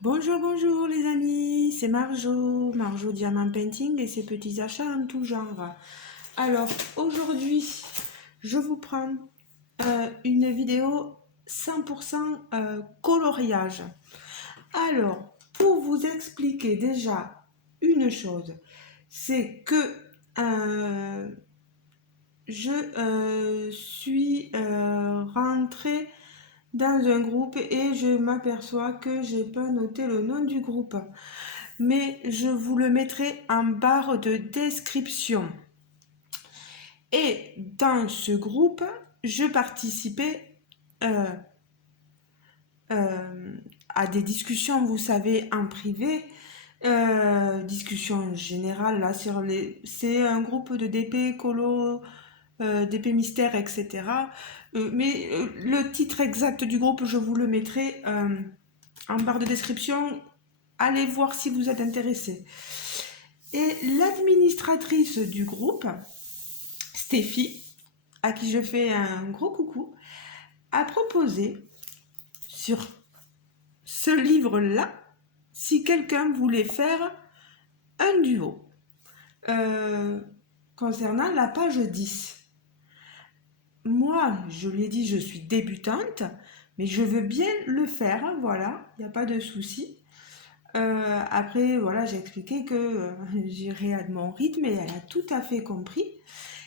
Bonjour, bonjour les amis, c'est Marjo Diamant Painting et ses petits achats en tout genre. Alors aujourd'hui, je vous prends une vidéo 100% coloriage. Alors, pour vous expliquer déjà une chose, c'est que je suis rentrée dans un groupe et je m'aperçois que j'ai pas noté le nom du groupe. Mais je vous le mettrai en barre de description. Et dans ce groupe, je participais à des discussions, vous savez, en privé, discussions générales, là, c'est un groupe de DP Colo, DP Mystère, etc. Le titre exact du groupe, je vous le mettrai en barre de description. Allez voir si vous êtes intéressé. Et l'administratrice du groupe, Stéphie, à qui je fais un gros coucou, a proposé sur ce livre-là si quelqu'un voulait faire un duo concernant la page 10. Moi, je lui ai dit, je suis débutante, mais je veux bien le faire, voilà, il n'y a pas de souci. Après, voilà, j'ai expliqué que j'irai à mon rythme et elle a tout à fait compris.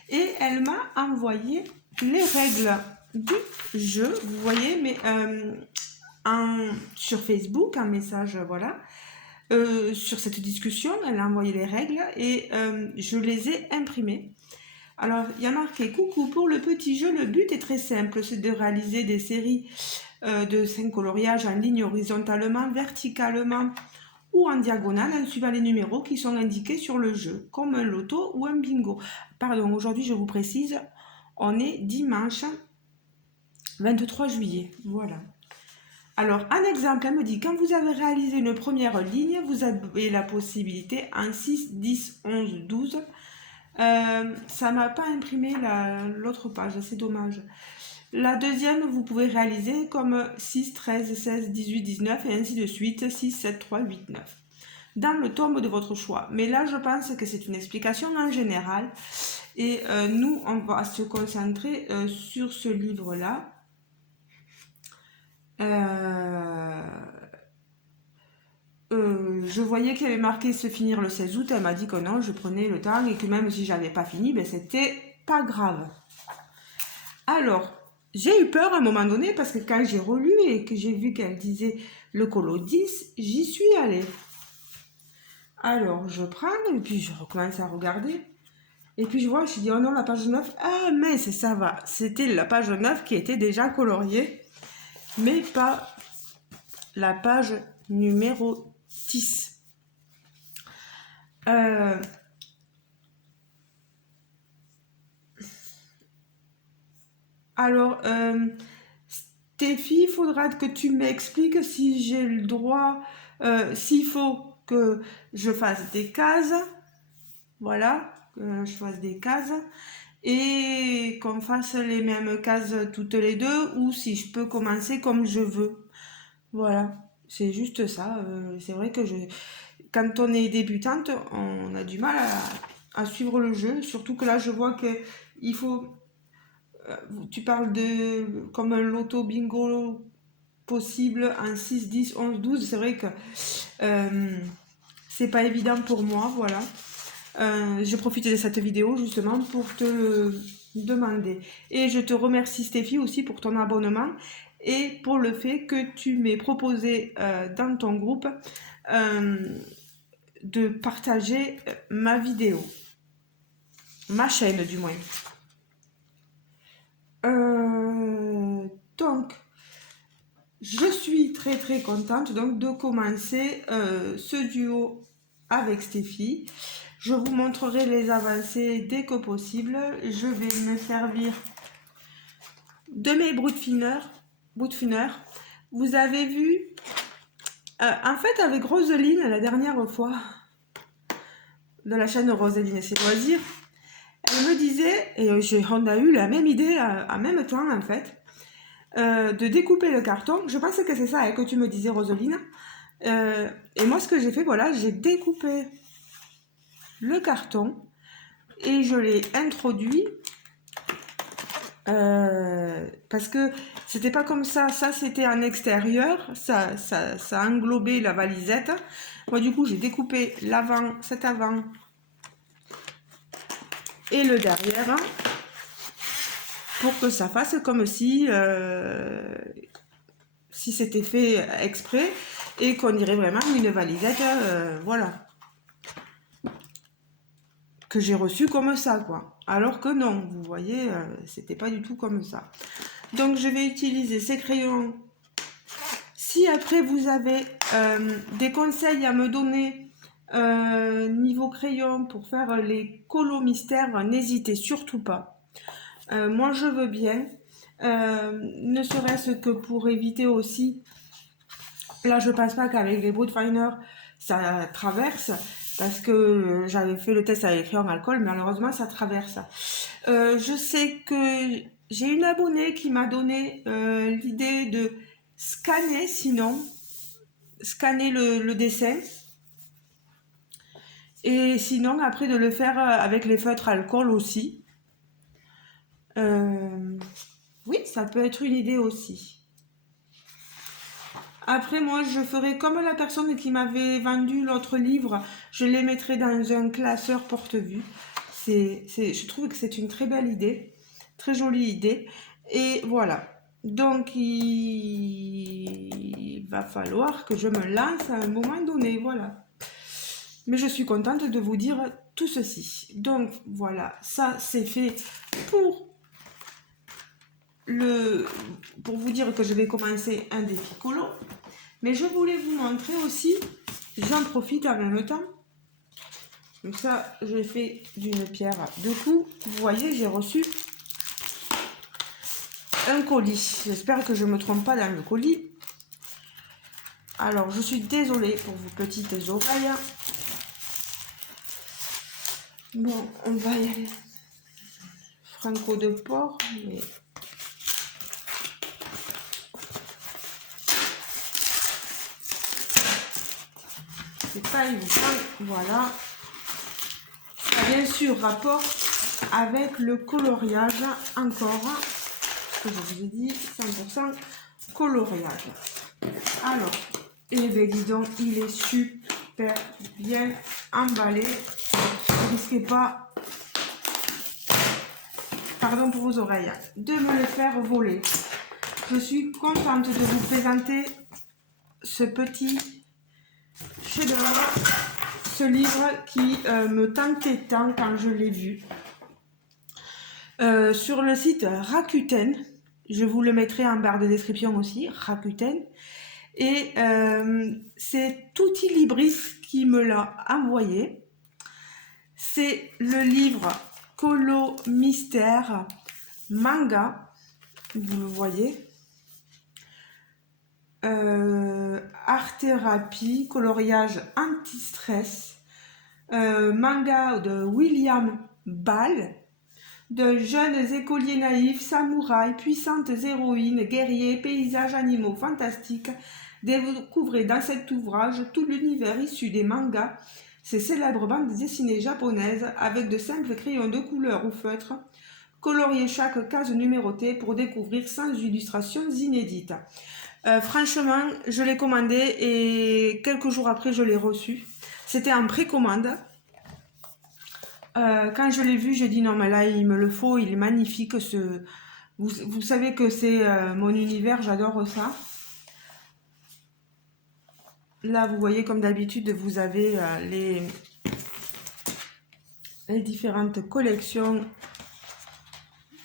Et elle m'a envoyé les règles du jeu, vous voyez, mais sur Facebook, un message, voilà. Sur cette discussion, elle a envoyé les règles et je les ai imprimées. Alors, il y a marqué « Coucou, pour le petit jeu, le but est très simple, c'est de réaliser des séries de 5 coloriages en ligne horizontalement, verticalement ou en diagonale en suivant les numéros qui sont indiqués sur le jeu, comme un loto ou un bingo. » Pardon, aujourd'hui, je vous précise, on est dimanche 23 juillet. Voilà. Alors, un exemple, elle me dit, quand vous avez réalisé une première ligne, vous avez la possibilité en 6, 10, 11, 12. Ça m'a pas imprimé l'autre page, c'est dommage. La deuxième, vous pouvez réaliser comme 6, 13, 16, 18, 19 et ainsi de suite, 6, 7, 3, 8, 9. Dans le tome de votre choix. Mais là, je pense que c'est une explication en général. Et nous, on va se concentrer sur ce livre-là. Je voyais qu'il y avait marqué se finir le 16 août. Elle m'a dit que non, je prenais le temps et que même si j'avais pas fini, ben c'était pas grave. Alors, j'ai eu peur à un moment donné parce que quand j'ai relu et que j'ai vu qu'elle disait le colo 10, j'y suis allée. Alors, je prends et puis je recommence à regarder. Et puis je vois, je dis, oh non, la page 9, ah mince, ça va. C'était la page 9 qui était déjà coloriée, mais pas la page numéro 10. Alors, Stéphie, il faudra que tu m'expliques si j'ai le droit, s'il faut que je fasse des cases, voilà, que je fasse des cases, et qu'on fasse les mêmes cases toutes les deux, ou si je peux commencer comme je veux. Voilà, c'est juste ça. C'est vrai que quand on est débutante, on a du mal à suivre le jeu, surtout que là, je vois qu'il faut tu parles de comme un loto bingo possible en 6, 10, 11, 12. C'est vrai que c'est pas évident pour moi, voilà. J'ai profité de cette vidéo justement pour te le demander. Et je te remercie Stéphie aussi pour ton abonnement et pour le fait que tu m'aies proposé dans ton groupe de partager ma vidéo. Ma chaîne du moins. Donc, je suis très très contente donc de commencer ce duo avec Stéphie. Je vous montrerai les avancées dès que possible. Je vais me servir de mes bout de fineur. Vous avez vu, en fait avec Roseline la dernière fois, de la chaîne Roseline et ses loisirs, elle me disait, et on a eu la même idée en même temps en fait, de découper le carton. Je pense que c'est ça que tu me disais, Roseline. Et moi, ce que j'ai fait, voilà, j'ai découpé le carton et je l'ai introduit parce que c'était pas comme ça c'était en extérieur, ça englobait la valisette. Moi, du coup, j'ai découpé l'avant, cet avant et le derrière pour que ça fasse comme si c'était fait exprès et qu'on dirait vraiment une valisette, voilà, que j'ai reçue comme ça, quoi. Alors que non, vous voyez, c'était pas du tout comme ça. Donc, je vais utiliser ces crayons. Si après vous avez des conseils à me donner niveau crayon pour faire les colos mystères, n'hésitez surtout pas. Moi, je veux bien, ne serait-ce que pour éviter aussi. Là, je pense pas qu'avec les Broodfiner, ça traverse, parce que j'avais fait le test avec les crayons alcool, mais malheureusement, ça traverse. Je sais que j'ai une abonnée qui m'a donné l'idée de scanner, scanner le dessin, et sinon, après, de le faire avec les feutres alcool aussi. Oui, ça peut être une idée aussi. Après, moi, je ferai comme la personne qui m'avait vendu l'autre livre, je les mettrai dans un classeur porte-vue. Je trouve que c'est une très belle idée, très jolie idée. Et voilà. Donc, il va falloir que je me lance à un moment donné, voilà. Mais je suis contente de vous dire tout ceci. Donc, voilà, ça, c'est fait pour pour vous dire que je vais commencer un défi colo. Mais je voulais vous montrer aussi, j'en profite en même temps. Donc ça, je l'ai fait d'une pierre deux coups. Vous voyez, j'ai reçu un colis. J'espère que je ne me trompe pas dans le colis. Alors, je suis désolée pour vos petites oreilles. Bon, on va y aller. Franco de porc, mais... c'est pas évident, voilà. Ça a bien sûr rapport avec le coloriage encore, ce que je vous ai dit, 100% coloriage. Alors, et bien dis donc, il est super bien emballé. Ne risquez pas, pardon pour vos oreilles, de me le faire voler. Je suis contente de vous présenter ce petit chef-d'œuvre, ce livre qui me tentait tant quand je l'ai vu. Sur le site Rakuten, je vous le mettrai en barre de description aussi, Rakuten. Et c'est Tutti Libris qui me l'a envoyé. C'est le livre Colo Mystère Manga, vous le voyez. Art thérapie, coloriage anti-stress, manga de William Ball, de jeunes écoliers naïfs, samouraïs, puissantes héroïnes, guerriers, paysages animaux fantastiques. Découvrez dans cet ouvrage tout l'univers issu des mangas, ces célèbres bandes dessinées japonaises avec de simples crayons de couleur ou feutre. Coloriez chaque case numérotée pour découvrir 100 illustrations inédites. Franchement, je l'ai commandé et quelques jours après, je l'ai reçu. C'était en précommande. Quand je l'ai vu, j'ai dit non, mais là, il me le faut, il est magnifique. Vous savez que c'est mon univers, j'adore ça. Là, vous voyez, comme d'habitude, vous avez les différentes collections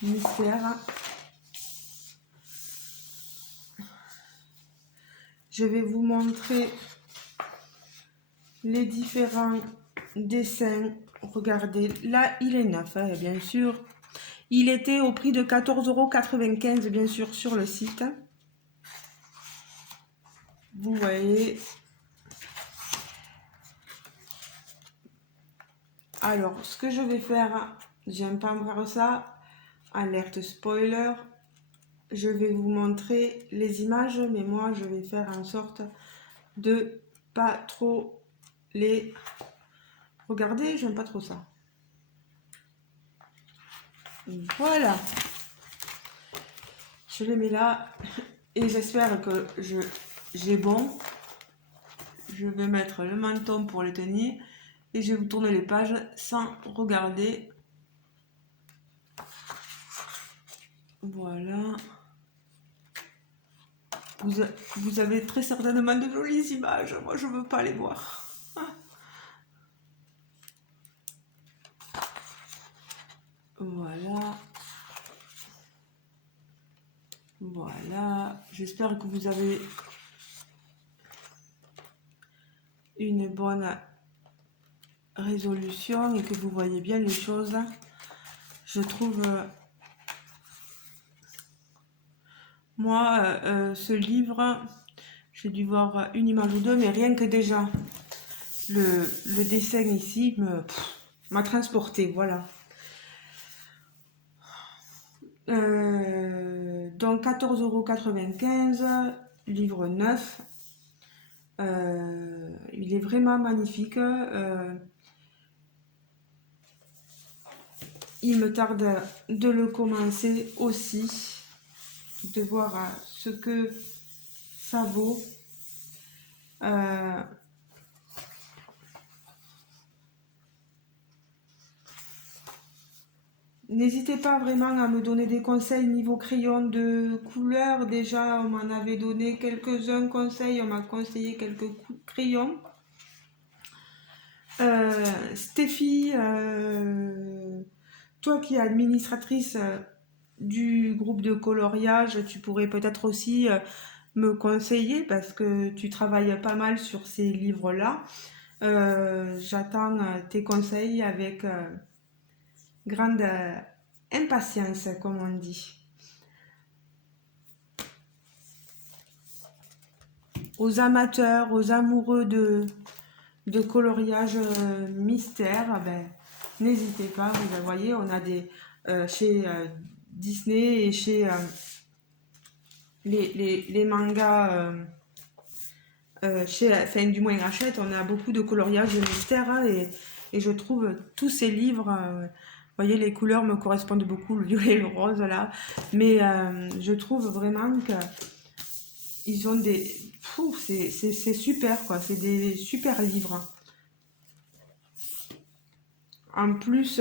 mystères. Je vais vous montrer les différents dessins. Regardez, là, il est neuf, hein, bien sûr. Il était au prix de 14,95 €, bien sûr, sur le site. Vous voyez. Alors, ce que je vais faire, j'aime pas voir ça. Alerte spoiler. Je vais vous montrer les images, mais moi, je vais faire en sorte de pas trop les regarder, j'aime pas trop ça. Voilà, je les mets là et j'espère que j'ai bon. Je vais mettre le menton pour les tenir et je vais vous tourner les pages sans regarder. Voilà. Vous avez très certainement de jolies images, moi je veux pas les voir. Voilà. Voilà. J'espère que vous avez une bonne résolution et que vous voyez bien les choses. Je trouve, moi, ce livre, j'ai dû voir une image ou deux, mais rien que déjà le dessin ici m'a transporté, voilà. Donc 14,95 €, livre neuf. Il est vraiment magnifique. Il me tarde de le commencer aussi, de voir ce que ça vaut. N'hésitez pas vraiment à me donner des conseils niveau crayon de couleur. Déjà, on m'en avait donné quelques-uns conseils, on m'a conseillé quelques crayons. Stéphie, toi qui es administratrice du groupe de coloriage, tu pourrais peut-être aussi me conseiller parce que tu travailles pas mal sur ces livres-là. J'attends tes conseils avec grande impatience, comme on dit. Aux amateurs, aux amoureux de coloriage mystère, ben, n'hésitez pas, vous voyez, on a des chez Disney et chez les mangas, enfin, du moins Hachette, on a beaucoup de coloriage mystère hein, et je trouve tous ces livres, vous voyez, les couleurs me correspondent beaucoup, le violet et le rose là, mais je trouve vraiment que ils ont des... C'est super quoi, c'est des super livres. En plus,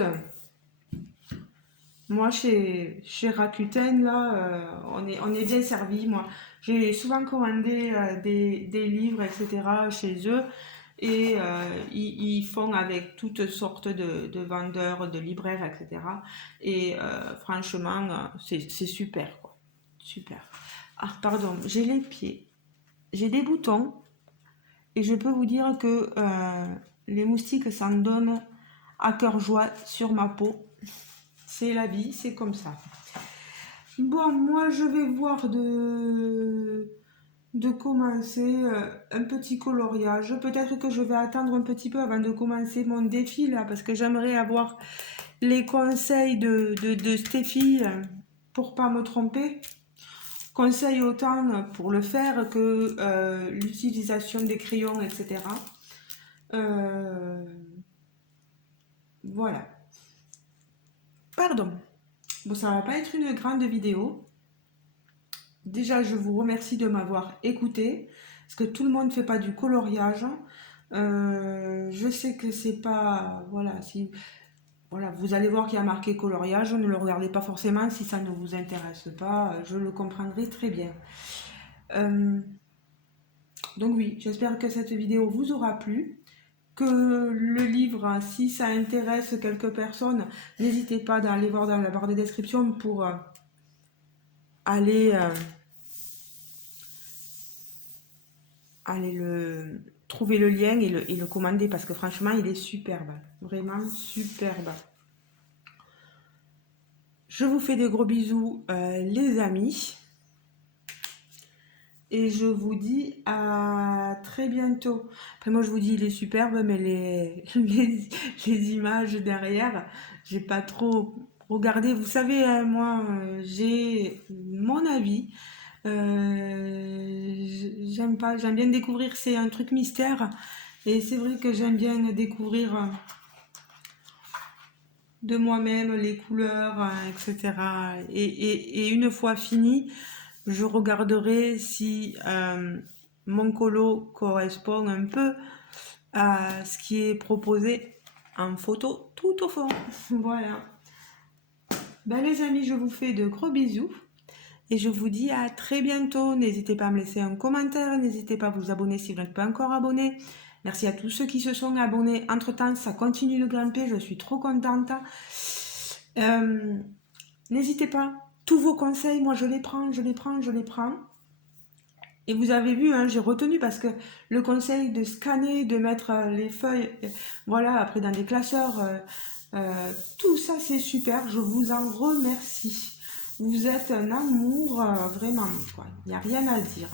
moi chez Rakuten, là, on est bien servi. Moi, j'ai souvent commandé des livres, etc. chez eux et ils font avec toutes sortes de vendeurs, de libraires, etc. Et franchement, c'est super quoi. Super. Ah, pardon, j'ai les pieds. J'ai des boutons et je peux vous dire que les moustiques s'en donnent à cœur joie sur ma peau. C'est la vie, c'est comme ça. Bon, moi je vais voir de commencer un petit coloriage. Peut-être que je vais attendre un petit peu avant de commencer mon défi là, parce que j'aimerais avoir les conseils de Stéphie pour pas me tromper. Conseils autant pour le faire que l'utilisation des crayons, etc. Voilà. Pardon. Bon, ça va pas être une grande vidéo. Déjà, je vous remercie de m'avoir écouté, parce que tout le monde ne fait pas du coloriage. Je sais que c'est pas... Voilà, si... Voilà, vous allez voir qu'il y a marqué coloriage, ne le regardez pas forcément si ça ne vous intéresse pas, je le comprendrai très bien. Donc oui, j'espère que cette vidéo vous aura plu, que le livre, si ça intéresse quelques personnes, n'hésitez pas d'aller voir dans la barre de description pour aller, trouver le lien et le commander parce que franchement, il est superbe, vraiment superbe. Je vous fais des gros bisous, les amis. Et je vous dis à très bientôt. Après moi je vous dis il est superbe mais les images derrière, j'ai pas trop regardé. Vous savez, hein, moi j'ai mon avis. J'aime pas, j'aime bien découvrir, c'est un truc mystère. Et c'est vrai que j'aime bien découvrir de moi-même les couleurs, etc. Et une fois fini, je regarderai si mon colo correspond un peu à ce qui est proposé en photo tout au fond. Voilà. Ben, les amis, je vous fais de gros bisous et je vous dis à très bientôt. N'hésitez pas à me laisser un commentaire, n'hésitez pas à vous abonner si vous n'êtes pas encore abonné. Merci à tous ceux qui se sont abonnés. Entre-temps, ça continue de grimper, je suis trop contente. Euh, N'hésitez pas, tous vos conseils, moi je les prends, je les prends, je les prends. Et vous avez vu, hein, j'ai retenu parce que le conseil de scanner, de mettre les feuilles, voilà, après dans des classeurs, tout ça c'est super, je vous en remercie. Vous êtes un amour, vraiment, quoi. Il n'y a rien à dire.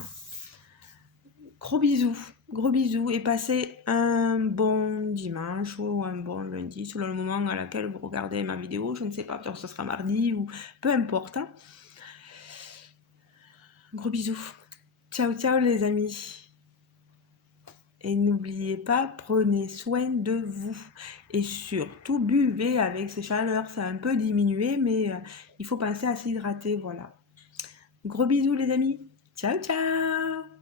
Gros bisous et passez un bon dimanche ou un bon lundi, selon le moment à laquelle vous regardez ma vidéo. Je ne sais pas, peut-être que ce sera mardi ou peu importe, hein. Gros bisous. Ciao, ciao les amis. Et n'oubliez pas, prenez soin de vous. Et surtout, buvez avec ces chaleurs. Ça a un peu diminué, mais il faut penser à s'hydrater, voilà. Gros bisous les amis. Ciao, ciao.